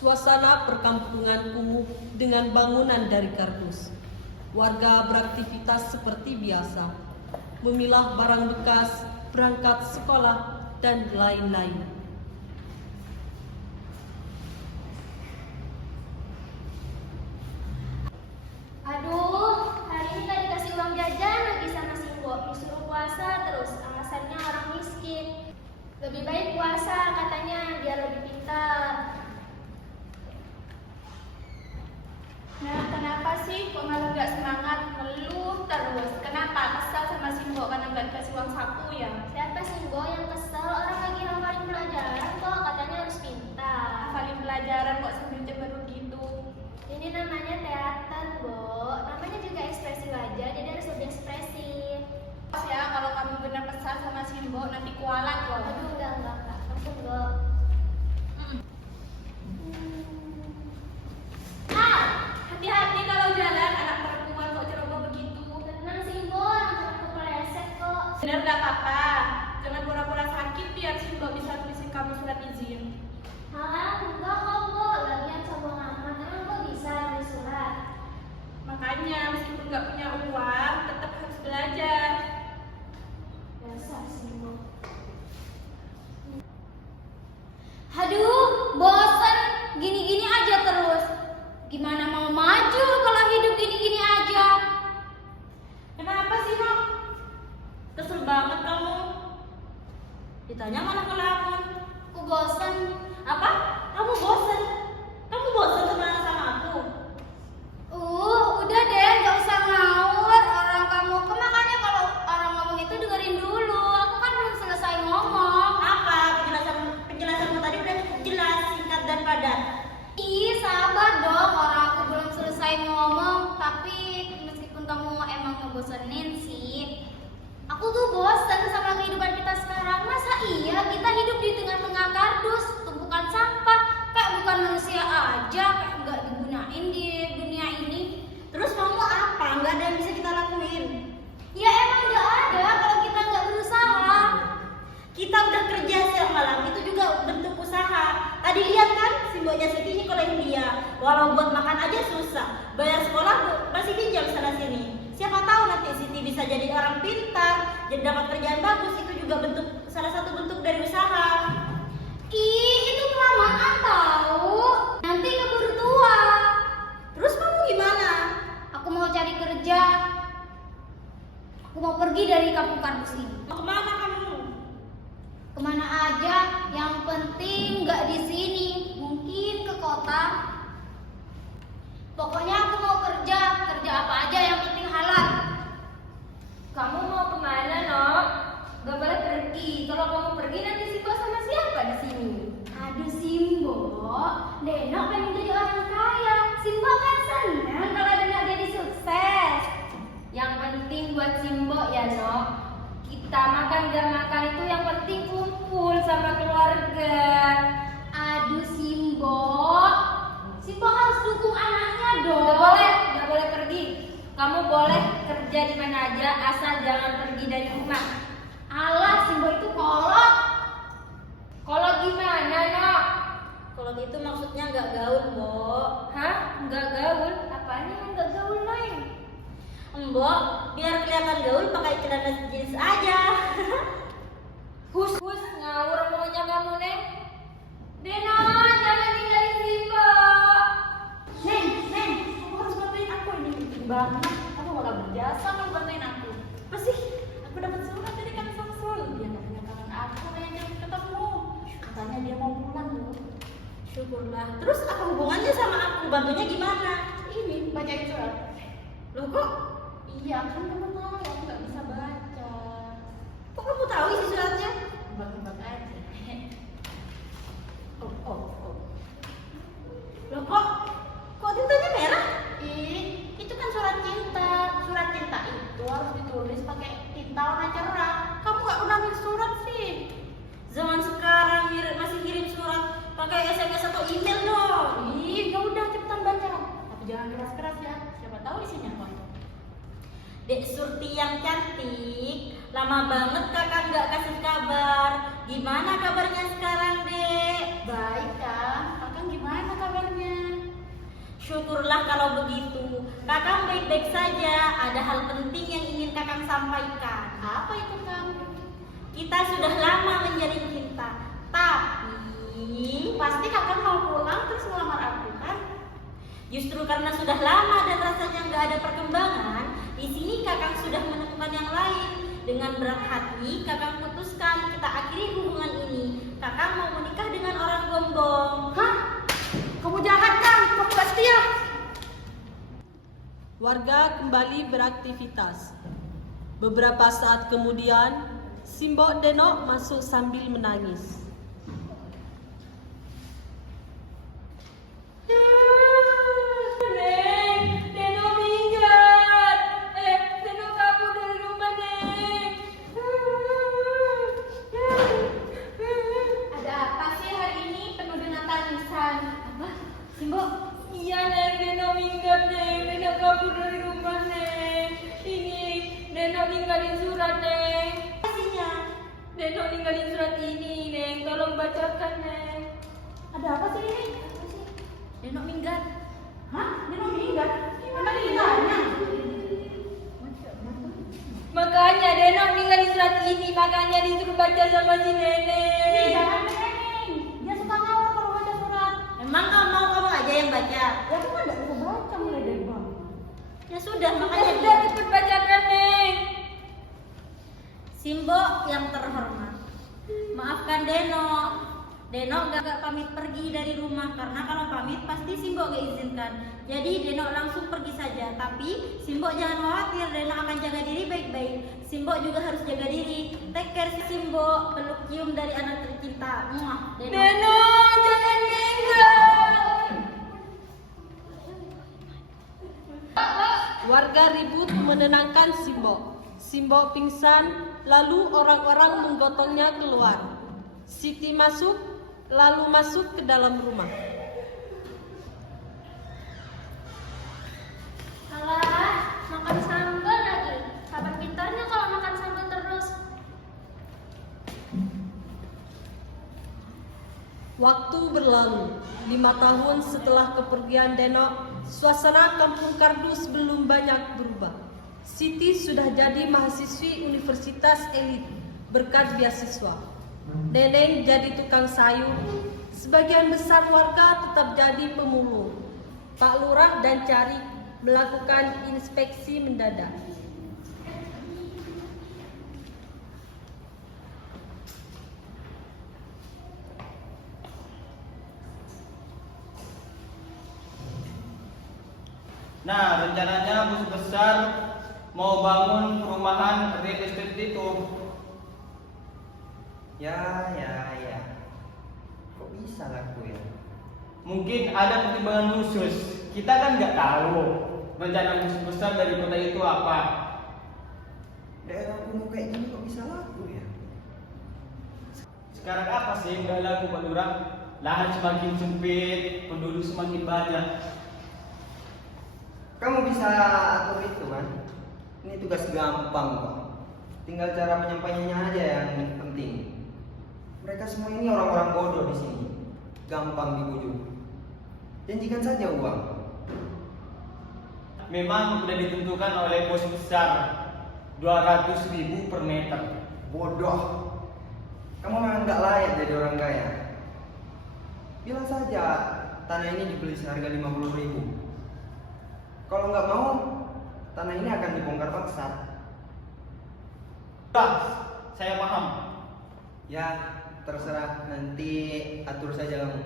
Suasana perkampungan kumuh dengan bangunan dari kardus. Warga beraktivitas seperti biasa, memilah barang bekas, berangkat sekolah, dan lain-lain. Aduh, hari ini gak dikasih uang jajan lagi sama Simbo. Disuruh puasa terus, alasannya orang miskin. Lebih baik puasa katanya, biar lebih pintar. Nah, kenapa sih kok malah gak semangat, ngeluh terus? Kenapa? Kesal sama Simbo karena gak dikasih uang saku ya? Siapa Simbo yang kesel? Orang lagi hafalin pelajaran kok, katanya harus pintar. Hafalin pelajaran kok sambil cemberut gitu. Ini namanya teater, Bo. Namanya juga ekspresi wajah, jadi harus lebih ekspresif. Awas ya, kalau kamu benar kesal sama Simbo nanti kualat loh. Aduh, enggak, Kak. Ampun, Bo. Hati-hati kalau jalan, anak perempuan kok ceroboh begitu. Tenang, Simbo. Orang cuma kepleset kok. Bener gak apa-apa, jangan pura-pura sakit biar Simbo bisa tulisin kamu surat izin. Hah? Enggak kok, Bo. Lagian sombong amat. Emang kok bisa nulis surat? Makanya meskipun gak punya uang, tetap harus belajar. Dasar Simbo. Aduh, bosan. Gini-gini aja terus. Gimana mau maju kalau hidup gini-gini aja? Kenapa sih, Nok? Kesel banget kamu. Ditanya malah ngelamun. Aku bosan. Apa? Kamu bosen? Kamu bosen temenan sama aku? Udah deh, gak usah ngawur orang kamu. Makanya kalau orang ngomong itu dengerin dulu. Aku kan belum selesai ngomong. Apa? Penjelasanmu tadi udah cukup jelas, singkat dan padat. Ih, sabar dong. Orang aku belum selesai ngomong. Tapi meskipun kamu emang ngebosenin sih, aku tuh bosan sama kehidupan kita sekarang. Masa iya kita hidup di tengah-tengah kardus, tumpukan sampah, kayak bukan manusia aja, kayak nggak digunain di dunia ini. Terus kamu apa? Nggak ada yang bisa kita lakuin. Ya emang nggak ada kalau kita nggak berusaha. Kita udah kerja siang malam, itu juga bentuk usaha. Tadi lihat kan, Simbonya Siti nyekolahin dia. Walau buat makan aja susah. Bayar sekolah masih pinjam sana sini. Siapa tahu nanti Siti bisa jadi orang pintar, jadi dapat kerjaan bagus. Itu juga salah satu bentuk dari usaha. Ih, itu kelamaan tahu. Nanti keburu tua. Terus kamu gimana? Aku mau cari kerja. Aku mau pergi dari kampung kardus ini. Mau kemana kamu? Kemana aja, yang penting nggak di sini. Mungkin ke kota. Pokoknya aku mau kerja apa aja yang penting halal. Kamu mau kemana, Nok? Gak boleh pergi. Kalau kamu pergi nanti Simbo sama siapa di sini? Aduh Simbo, Denok pengen jadi orang kaya. Simbo kan senang kalau Denok jadi sukses. Yang penting buat Simbo ya, Nok. Kita makan gak makan itu yang penting kumpul sama keluarga. Aduh Simbo, Simbo harus dukung anaknya dong. Gak boleh pergi. Kamu boleh kerja di mana aja asal jangan pergi dari rumah. Alah, Simbo itu kolot. Kalau gimana, Nok? Kalau gitu maksudnya nggak gaul, Mbok. Hah? Nggak gaul? Apanya yang gak gaul, Noy? Mbok, biar kelihatan gaul pakai celana jeans aja. Hus, ngawur maunya kamu, Neng. Dena, jangan tinggalin Simbo. Neng, kamu harus bantuin aku ini penting banget. Aku bakal berjasa kalau bantuin aku. Masih, aku dapat surat dari Kang Samsul. Dia katanya kangen aku, kayaknya ketemu. Katanya dia mau pulang loh. Syukurlah. Terus apa hubungannya sama aku? Bantunya gimana? Ini bacain surat. Loh kok? Iya, kan kamu tahu aku nggak bisa baca. Kok kamu tahu isi suratnya? Tebak-tebak aja. Oh. Loh kok tintanya merah? Itu kan surat cinta. Surat cinta itu harus ditulis pakai tinta warna cerah. Kamu nggak pernah ambil surat sih? Zaman sekarang masih kirim surat pakai SMS atau email dong. Ya udah cepetan baca. Tapi jangan keras-keras ya. Siapa tahu isinya apa. Dek Surti yang cantik, lama banget kakak nggak kasih kabar. Gimana kabarnya sekarang, Dek? Baik kan? Kakak gimana kabarnya? kalau begitu. Kakang baik-baik saja, ada hal penting yang ingin kakang sampaikan. Apa itu, Kang? Kita sudah lama menjalin cinta, tapi Pasti kakak mau pulang terus ngelamar aku kan? justru karena sudah lama dan rasanya nggak ada perkembangan, di sini kakang sudah menemukan yang lain. Dengan berat hati, kakang putuskan kita akhiri hubungan ini. Kakang mau menikah dengan orang Gombong. Hah? Kamu jahat, Kang? Kamu gak setia? Warga kembali beraktivitas. Beberapa saat kemudian, Simbok Denok masuk sambil menangis. Neng, Denok minggat. Denok kabur dari rumah, Neng. Ada apa sih hari ini penuh dengan tangisan? Apa? Simbo? Iya, Neng, Denok minggat, Neng. Denok kabur dari rumah, Neng. Ini, Denok ninggalin surat, Neng. Pastinya, Denok ninggalin surat ini, Neng. Tolong bacakan, Neng. Ada apa sih ini? Denok minggat. Hah? Dia mau meninggal? Gimana meninggalnya? Makanya Denok ninggalin surat ini, makanya disuruh baca sama si Nih, Nenek. jangan Neneng. Dia suka ngawur kalau baca surat. Emang kamu aja yang baca? Ya aku kan gak bisa baca mulai dari bawah. Ya sudah, makanya Udah cepet bacakan, Neng. Simbo yang terhormat, maafkan Denok. Denok gak pamit pergi dari rumah karena kalau pamit pasti Simbo gak izinkan. Jadi Denok langsung pergi saja. Tapi Simbo jangan khawatir, Denok akan jaga diri baik-baik. Simbo juga harus jaga diri. Take care Simbo, peluk cium dari anak tercinta. Muah, Denok. Denok, jangan meninggal. Warga ribut menenangkan Simbok. Simbok pingsan, lalu orang-orang menggotongnya keluar. Siti masuk, lalu masuk ke dalam rumah. Alah, makan sambal lagi. Kapan pintarnya kalau makan sambal terus? Waktu berlalu, 5 tahun setelah kepergian Denok, suasana kampung kardus belum banyak berubah. Siti sudah jadi mahasiswi universitas elit berkat beasiswa. Neneng jadi tukang sayur. Sebagian besar warga tetap jadi pemulung. Pak Lurah dan Carik melakukan inspeksi mendadak. Nah, rencananya bos besar mau bangun perumahan real estate itu. Ya. Kok bisa laku ya? Mungkin ada pertimbangan khusus. Kita kan nggak tahu rencana bos besar dari kota itu apa. Daerah kuno kayak gini kok bisa laku ya? Sekarang apa sih yang nggak laku, Pak Lurah? Lahan semakin sempit, penduduk semakin banyak. Kamu bisa atur itu kan? Ini tugas gampang kok. Tinggal cara penyampaiannya aja yang penting. Mereka semua ini orang-orang bodoh di sini. Gampang dibujuk. Janjikan saja uang. Memang sudah ditentukan oleh bos besar 200.000 per meter. Bodoh. Kamu memang nggak layak jadi orang kaya. Bilang saja tanah ini dibeli seharga 50.000. Kalau nggak mau, tanah ini akan dibongkar paksa. Udah, saya paham. Ya, terserah, nanti atur saja kamu.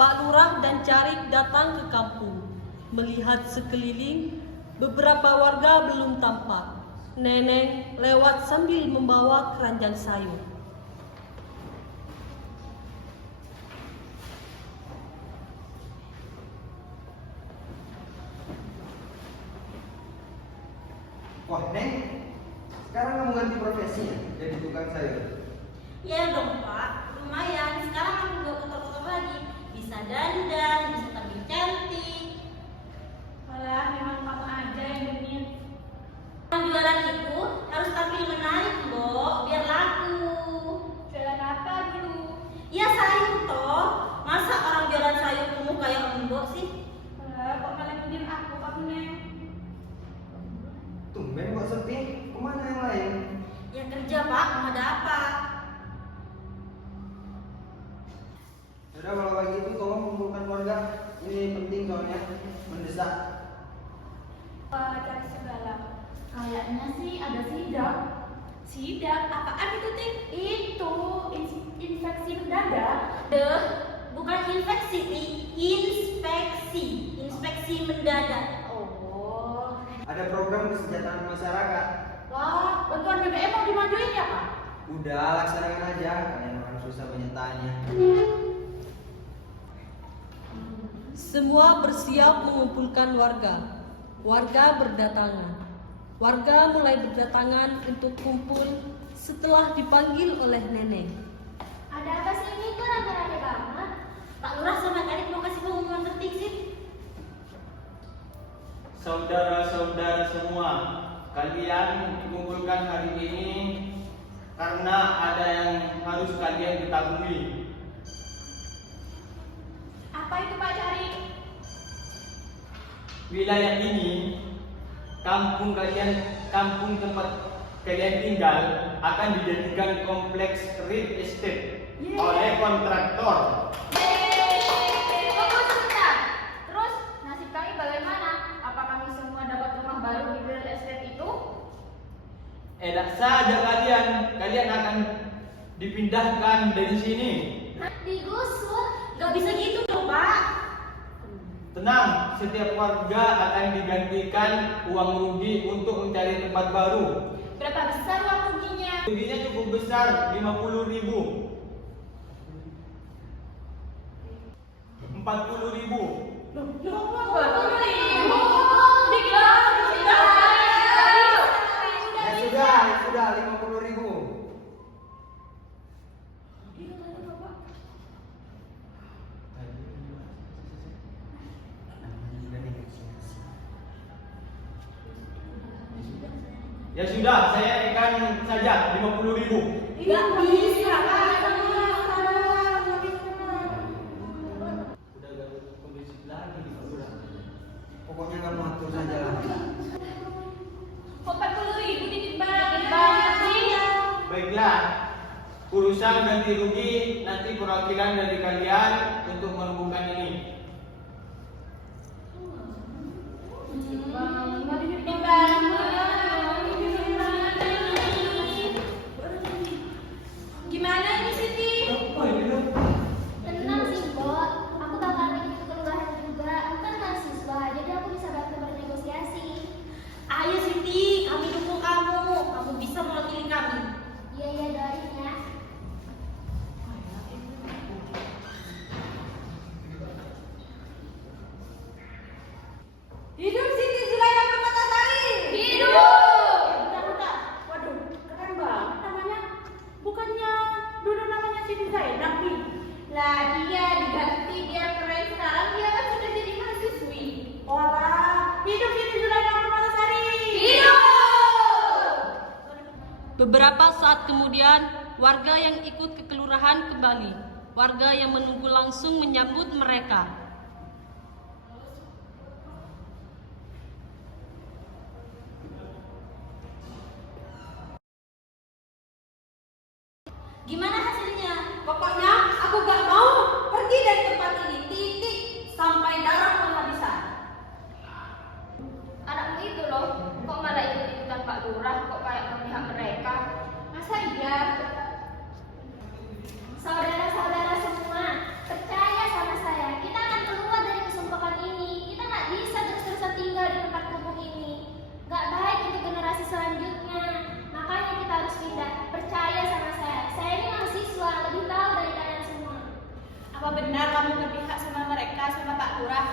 Pak Lurah dan Carik datang ke kampung. Melihat sekeliling, beberapa warga belum tampak. Neneng lewat sambil membawa keranjang sayur. Wah, Neng, sekarang kamu ganti profesi ya, jadi tukang sayur. Ya dong Pak, lumayan. Sekarang aku gak kotor-kotor lagi. Bisa dandan, bisa tampil cantik. Malah memang kamu aja yang genit. Jualan itu harus tampil menarik Mbok, biar laku. Jualan apa dulu? Ya sayur toh. Masa orang jualan sayur Udah kalau kayak gitu tolong kumpulkan warga. Ini penting soalnya mendesak. Pak cari segala. Kayaknya sih ada sidak. Sidak? Apaan itu, Ting? Itu infeksi mendadak. Deh, bukan infeksi, inspeksi. Inspeksi mendadak. Oh. Ada program kesejahteraan masyarakat. Wah, bantuan BBM mau dimajuin ya, Pak? Udah laksanakan aja. Kalian orang susah menyertanya. Semua bersiap mengumpulkan warga. Warga berdatangan. Warga mulai berdatangan untuk kumpul setelah dipanggil oleh nenek. Ada apa sih ini? Kok rame-rame banget? Pak Lurah sama Kadip mau kasih pengumuman penting sih. Saudara-saudara semua, kalian dikumpulkan hari ini karena ada yang harus kalian ketahui. Apa itu, Pak Cari? Wilayah ini, kampung tempat kalian tinggal akan dijadikan kompleks real estate oleh kontraktor. Tunggu sebentar. Terus nasib kami bagaimana? Apa kami semua dapat rumah baru di real estate itu? Enak saja kalian akan dipindahkan dari sini. Digusur. Gak bisa gitu dong, Pak. Tenang, setiap warga akan digantikan uang rugi untuk mencari tempat baru. Berapa besar uang ruginya? Ruginya cukup besar, 50.000. 40.000. Ya sudah 50.000. Ya sudah, saya akan saja 50.000. Gak bisa, Pak. Udah gak kondisi lagi di Kelurahan. Pokoknya kamu atur saja lah. Kok 40.000 dikit banget sih? Baiklah, urusan ganti rugi nanti perwakilan dari kalian untuk menentukan ini. Gimana ini, Siti? Tenang sih, Mbok. Aku bakal ikut kelurahan juga. Aku kan mahasiswa, jadi aku bisa bantu bernegosiasi. Ayo Siti, kami dukung kamu. Kamu bisa mewakili kami. Iya, doain ya. Hidup Siti Zulaikha Permatasari. Bentar. Waduh, keren banget namanya. Bukannya dulu namanya Siti Zainab nih. Lah dia diganti biar keren, sekarang dia kan sudah jadi mahasiswi. Walah, hidup Siti Zulaikha Permatasari. Beberapa saat kemudian, warga yang ikut ke kelurahan kembali. Warga yang menunggu langsung menyambut mereka. Gimana hasilnya? Pokoknya aku gak mau pergi dari tempat ini. Titik sampai darah penghabisan. Anakmu itu loh, kok malah ikut-ikutan Pak Lurah, kok kayak memihak mereka? Masa iya? Saudara-saudara semua, percaya sama saya, kita akan keluar dari kesumpahan ini. Kita nggak bisa terus-terusan tinggal di tempat kumuh ini. Nggak baik untuk generasi selanjutnya. Makanya kita harus pindah. Percaya sama saya. Saya ini mahasiswa, lebih tahu dari kalian semua. Apa benar kamu berpihak sama mereka, sama Pak Lurah?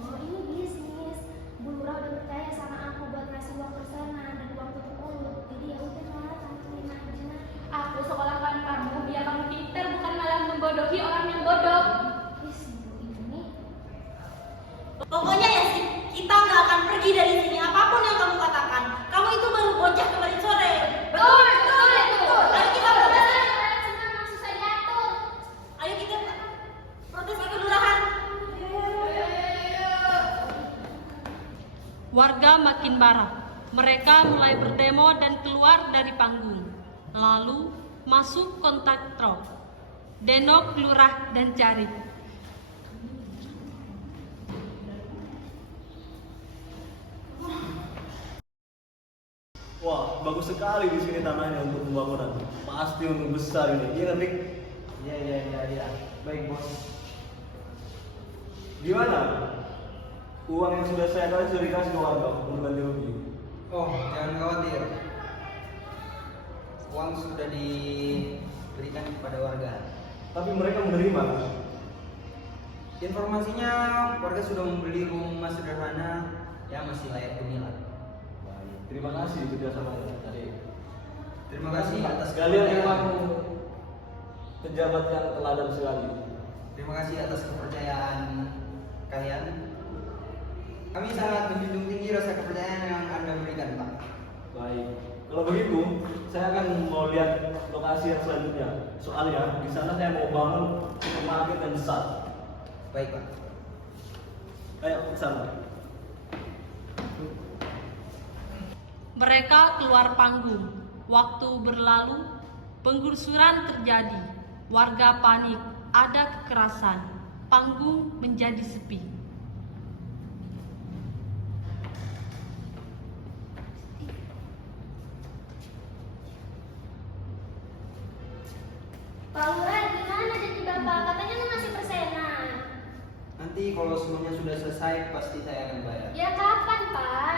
Oh, ini bisnis. Bu Lurah udah percaya sama aku buat ngasih uang pesanan dan uang tutup mulut. Jadi ya udah lah, kamu terima aja. Aku sekolahkan kamu biar kamu pintar, bukan malah membodohi orang yang bodoh. Ih, ini. Pokoknya ya sih, kita nggak akan pergi dari sini apapun yang kamu katakan. Kamu itu baru bocah kemarin sore. Betul. Ayo kita protes. Kalian semua memang susah diatur. Ayo kita protes ke kelurahan. Warga makin marah. Mereka mulai berdemo dan keluar dari panggung. Lalu masuk kontak truk. Denok, Lurah, dan Carik. Wah, bagus sekali di sini tanahnya untuk pembangunan. Pasti untuk besar ini. Iya kan, Rik? Iya. Baik, bos. Gimana? Uang yang sudah saya kasih sudah dikasih ke warga untuk ganti rugi. Oh, jangan khawatir. Uang sudah diberikan kepada warga. Tapi mereka menerima. Informasinya warga sudah membeli rumah sederhana yang masih layak huni lah. Baik, terima kasih kerjasamanya tadi. Terima kasih atas Kalian kepercayaan. memang pejabat yang teladan sekali. Terima kasih atas kepercayaan kalian. Kami sangat menjunjung tinggi rasa kepercayaan yang Anda berikan, Pak. Baik. Kalau begitu, saya akan mau lihat lokasi yang selanjutnya. Soalnya di sana saya mau bangun supermarket yang besar. Baik, Pak. Ayo ke sana. Mereka keluar panggung. Waktu berlalu, penggusuran terjadi. Warga panik, ada kekerasan. Panggung menjadi sepi. Pak Lurah, gimana jadi Bapak? Katanya mau ngasih persenan. Nanti kalau semuanya sudah selesai, pasti saya akan bayar. Ya kapan, Pak?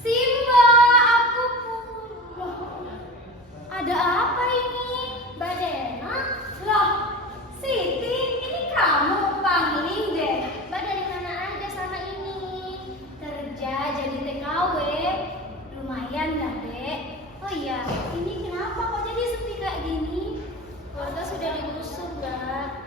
Simba, aku loh, ada apa ini? Mbak Dena? Loh, Siti, ini kamu panggilin deh. Mbak dari mana aja sama ini? Kerja jadi TKW, lumayan lah dek. Oh iya, ini kenapa kok jadi sepi kayak gini? Keluarga sudah digusur, Mbak.